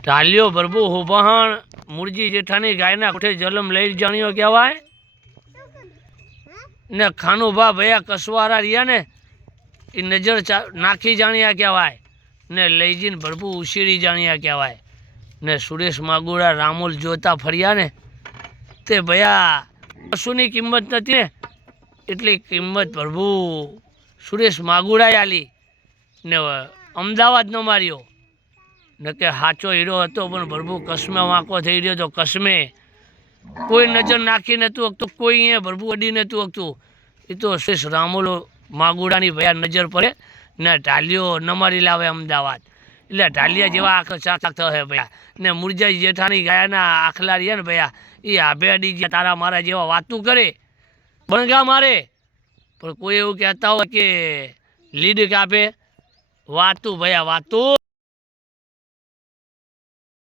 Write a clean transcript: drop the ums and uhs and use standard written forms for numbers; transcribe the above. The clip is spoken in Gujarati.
ઢાલ્યો ભરભુ હોબહણ મુરજી જેઠાની ગાયના કોઠે જલમ લઈ જાણ્યો કહેવાય ને ખાનુભા ભયા કસવારા રહ્યા ને એ નજર નાખી જાણ્યા કહેવાય ને લઈ જઈને ભરભુ ઉછીરી જાણ્યા કહેવાય ને સુરેશ માગુડા રામોલ જોતા ફર્યા ને તે ભયા કશુંની કિંમત નથી ને એટલી કિંમત ભરભુ સુરેશ માગુડાએ આલી ને અમદાવાદ ન માર્યો ને કે સાચો હીરો હતો પણ ભરભુ કસમે વાંકો થઈ રહ્યો તો કસમે કોઈ નજર નાખી નહોતું વખતું કોઈ અહીંયા ભરભુ અડી નહોતું વખતું એ તો સુરેશ રામોલો માગુડાની ભયા નજર પડે ને ઢાલિયો ન મારી લાવે અમદાવાદ એટલે ઢાલિયા જેવા આંખ ચાક થશે ભયા ને મુરજાઈ જેઠાની ગાયાના આખલા રહ્યા ને ભયા એ આભે અડી ગયા તારા મારા જેવા વાતું કરે બણગા મારે પણ કોઈ એવું કહેતા હોય કે લીડ કાપે વાતું ભયા વાતું